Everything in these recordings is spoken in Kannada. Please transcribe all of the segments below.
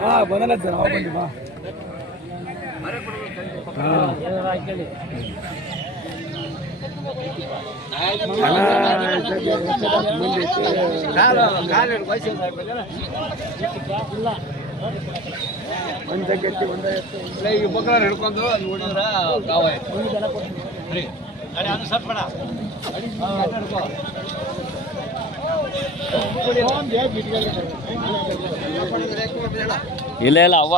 ಹಾ ಬಂದಲ್ಲ ಸರ್ ಅವಾಗ ಬಂದಿ ಬಾ ಒಂದ್ ಜಗ್ಗತ್ತಿ ಒಂದ ಈ ಮಕ್ಕಳ ಹಿಡ್ಕೊಂಡು ನೋಡಿದ್ರ ಕಾವ ಇಲ್ಲ ಇಲ್ಲ ಅವ್ವ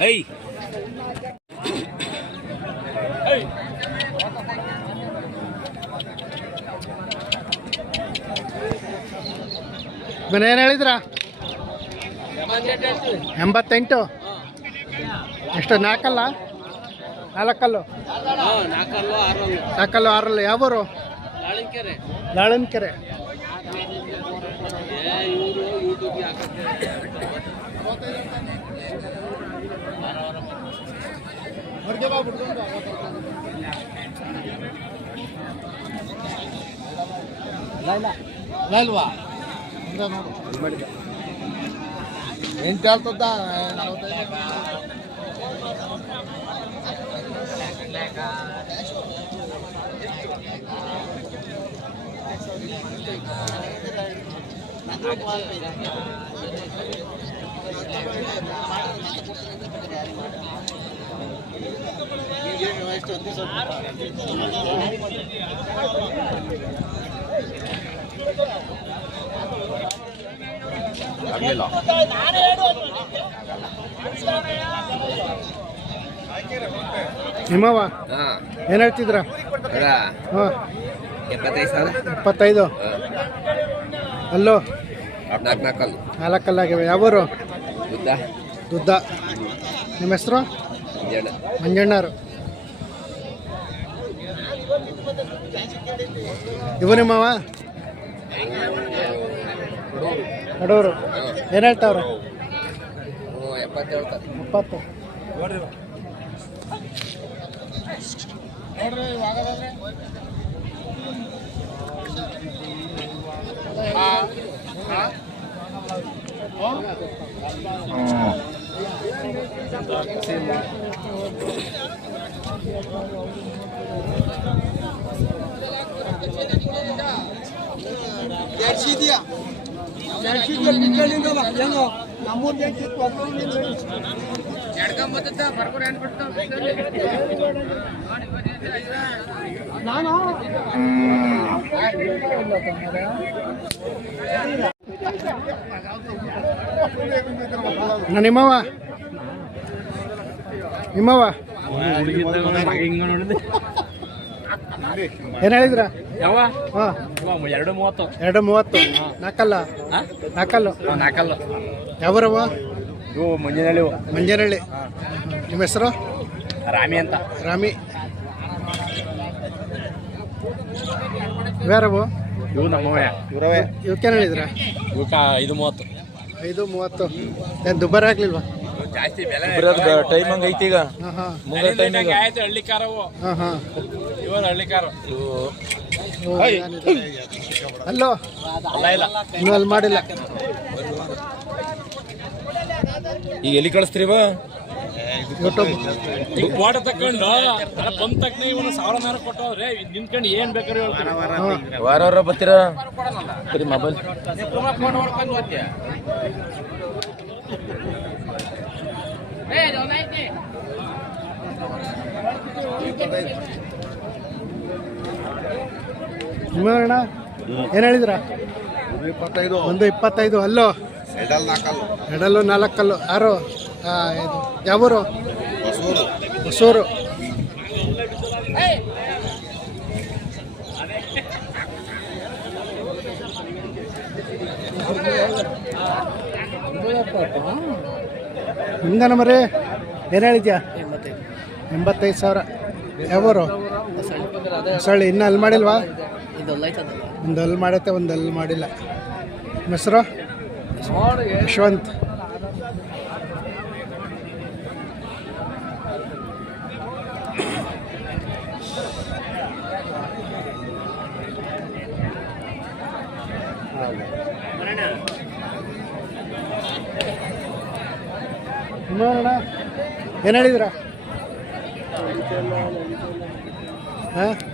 ಹೈ ಮನೆ ಏನು ಹೇಳಿದ್ರ? ಎಂಬತ್ತೆಂಟು? ಎಷ್ಟು ನಾಲ್ಕಲ್ಲ? ನಾಲ್ಕಲ್ಲು? ನಾಲ್ಕಲ್ಲು ಆರಲ್ಲು. ಯಾವೂರು? ದಾಳನ್ಕೆರೆ ಏ ಇವರು ಯೂಟ್ಯೂಬ್ಗೆ ಹಾಕತ್ತೆ ಹೇಳ್ತದ ನಿಮ್ಮವ ಏನು ಹೇಳ್ತಿದ್ರ ಹಾಂ. ಎಪ್ಪತ್ತೈದು ಸಾವಿರ? ಇಪ್ಪತ್ತೈದು ಅಲ್ಲೋ? ನಾಲ್ಕು ನಾಲ್ಕಲ್ಲು ನಾಲ್ಕಲ್ಲಾಗಿವೆ. ಯಾವೂರು ಉದ್ದ ದುದ್ದ ನಿಮ್ಮ ಹೆಸರು? ಮಂಜಣ್ಣರು ಇವು ನಿಮ್ಮವ ನಡೂರು. ಏನು ಹೇಳ್ತಾವ್ರೆ ಎಪ್ಪತ್ತು ಹೇಳ್ತಾರೆ ಇಪ್ಪತ್ತು ಅಣ್ಣ ನಿಮ್ಮವ ನಿಮ್ಮವ ಏನು ಹೇಳಿದ್ರ? ಯಾವ? ಹಾಂ. ಎರಡು ಮೂವತ್ತು. ಎರಡು ಮೂವತ್ತು. ನಾಲ್ಕಲ್ಲ ನಾಲ್ಕಲ್ಲು ನಾಲ್ಕಲ್ಲು ಯಾವೂರವ ಇವು ಮುಂಜಾನೆ ಮಂಜನಹಳ್ಳಿ ನಿಮ್ಮ ಹೆಸರು? ರಾಮಿ ಅಂತ. ರಾಮಿ. ಬೇರವು ಇವು ನಮ್ಮವೇ ಇವರವೇ ಇವಕ್ಕೇನು ಹೇಳಿದ್ರ? ಇವಕ್ಕ ಐದು ಮೂವತ್ತು. ಐದು ಮೂವತ್ತು. ಏನು ದುಬಾರಿ ಆಗ್ಲಿಲ್ವಾ ಜಾಸ್ತಿ ಬೆಲೆ ಟೈಮ್ ಹಂಗ ಐತಿ ಈಗ. ಹಾಂ ಹಾಂ. ಮುಂಗ ಟೈಮ್ ಹಾಂ ಹಾಂ. ಇವರು ಹಳ್ಳಿಕಾರ ಅಲ್ಲೋ ಅಲ್ಲ ಇಲ್ಲ. ಇನ್ನೂ ಅಲ್ಲಿ ಮಾಡಿಲ್ಲ. ಈಗ ಎಲ್ಲಿ ಕಳಿಸ್ತೀರಿ ಫೋಟೋ ತಕೊಂಡು ಬಂದ ತಕ್ಷಣ ಇವನು ಸಾವಿರ ನೇರ ಕೊಟ್ಟವ್ರೆ. ನಿಂತ್ಕೊಂಡು ಏನ್ ಬೇಕಾದ್ರೆ ಹೇಳ್ತಾರೆ. ವಾರ ವಾರ ಬರ್ತೀರಾ? ಸರಿ ಮೊಬೈಲ್ ಫೋನ್ ಅಣ್ಣ ಏನು ಹೇಳಿದ್ರ? ಇಪ್ಪತ್ತೈದು ಒಂದು ಇಪ್ಪತ್ತೈದು ಅಲ್ಲೋ? ಎಡಲ್ ನಾಲ್ಕಲ್ಲು ಆರು ಯಾವೂರು? ಹೊಸೂರು. ಹಿಂದನ ಮರಿ? ಏನು ಹೇಳಿದ್ಯಾ? ಎಂಬತ್ತೈದು. ಸಾವಿರ. ಯಾವೂರು? ಹೊಸಳ್ಳಿ ಇನ್ನೂ ಅಲ್ಲಿ ಮಾಡಿಲ್ವಾ? ಒಂದು ಮಾಡತ್ತೆ ಒಂದು ಮಾಡಿಲ್ಲ. ಹೆಸರು? ಯಶವಂತ್. ನೋಡೋಣ ಏನು ಹೇಳಿದ್ರ? ಹಾಂ?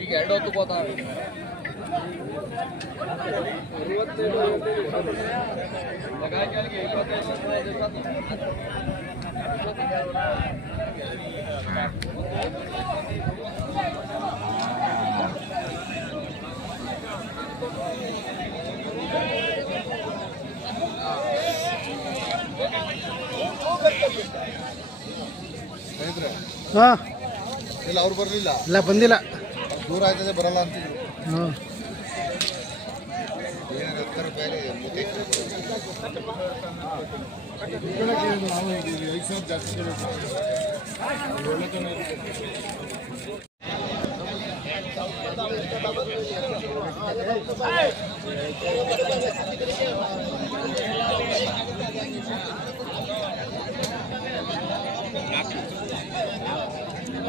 ಈಗ ಎರಡು ಹೊತ್ತು ಹೋತ ಇಪ್ಪತ್ತೈದು ಹಾಂ. ಇಲ್ಲ ಅವ್ರು ಬರಲಿಲ್ಲ. ಇಲ್ಲ ಬಂದಿಲ್ಲ. ದೂರ ಆಯ್ತದೆ ಬರಲ್ಲ ಅಂತಿದ್ರು ಹ್ಞೂ ಏನೇನು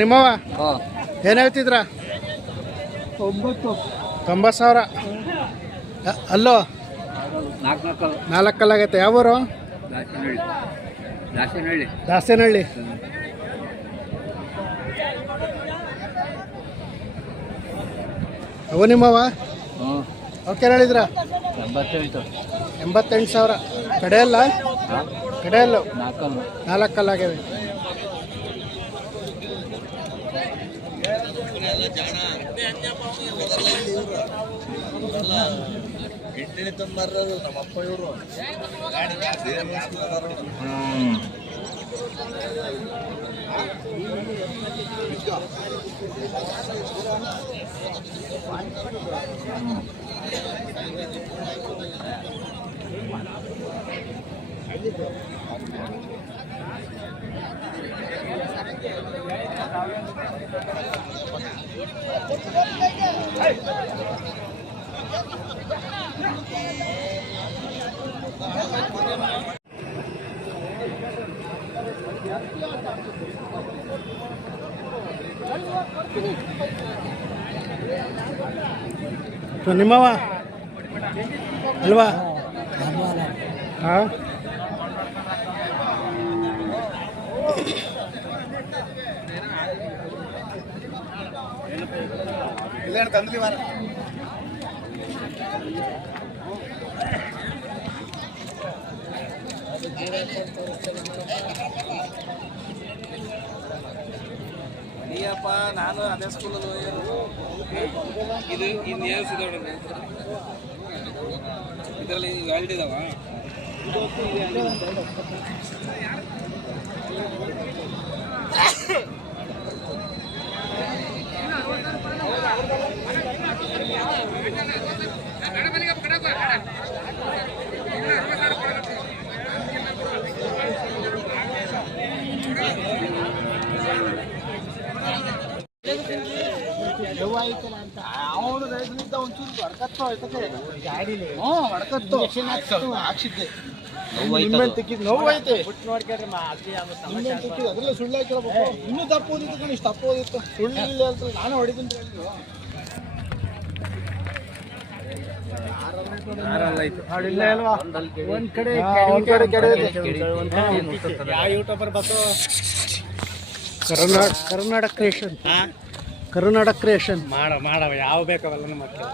ನಿಮ್ಮವ ಏನು ಹೇಳ್ತಿದ್ರ? ಒಂಬತ್ತು ತೊಂಬತ್ತು ಸಾವಿರ. ಅಲ್ಲೋ? ನಾಲ್ಕು ನಾಲ್ಕು ಯಾವ ಊರು? ದಾಸೇನಹಳ್ಳಿ ಅವ ನಿಮ್ಮವ ಹ್ಞೂ ಅವಕ್ಕೇನು ಹೇಳಿದ್ರ ಎಂಬತ್ತೆಂಟು. ಎಂಬತ್ತೆಂಟು ಸಾವಿರ. ಕಡೆಯಲ್ಲ ಕಡೆಯಲ್ಲ ನಾಲ್ಕಲ್ಲ. ನಾಲ್ಕು ಕಲ್ಲಾಗ್ಯವೆ ಹ್ಮ್. ತಂದಾರ ನಮ್ಮ ಅಪ್ಪ ಇವ ನಿಮ್ಮವ ಅಲ್ವಾ? ಹಾಂ? ತಂದ್ರಿ ಮಾರ ನೀಯಪ್ಪ ನಾನು ಅದೇ ಸ್ಕೂಲಲ್ಲಿ ಇದು ಇನ್ನು ಏನು ಸಿಗೋಣ ಇದರಲ್ಲಿ ವ್ಯಾಲಿಡ್ ಇದಾವ? ಅವನು ರೈತನಿಂದ ಒಂಚೂರು ಹೊಡ್ಕತ್ತು ಹೋಯ್ತದೆ ಗಾಡಿಲಿ ಹ್ಞೂ ಹೊಡ್ಕತ್ತು ಹಾಕ್ಸಿದ್ದೆ ನಿಮ್ಮೇಲೆ ತೆಗ್ಗಿದ್ ನೋವು ಐತೆ ನಿಮ್ಮೇಲೆ ತೆಗ್ಗಿದ್ ಅದ್ರಲ್ಲ ಸುಳ್ಳು ಇನ್ನೂ ತಪ್ಪು ಓದಿತ್ತು ಕಣ ಇಷ್ಟು ಓದಿತ್ತು ಸುಳ್ಳು ಇಲ್ಲ ಅಂತ ನಾನು ಹೊಡಿತೀನಿ ಹೇಳಿದ್ರು ಇಲ್ಲ ಅಲ್ವಾ ಒಂದ್ ಕಡೆ ಒಂದ್ ಕಡೆ ಕೆಡೆ ಕರ್ನಾಟಕ ಕರ್ನಾಟಕ ಕ್ರಿಯೇಷನ್ ಕರ್ನಾಟಕ ಕ್ರಿಯೇಷನ್ ಮಾಡ ಮಾಡವ ಯಾವ ಬೇಕಾವಲ್ಲ ಮತ್ತೆ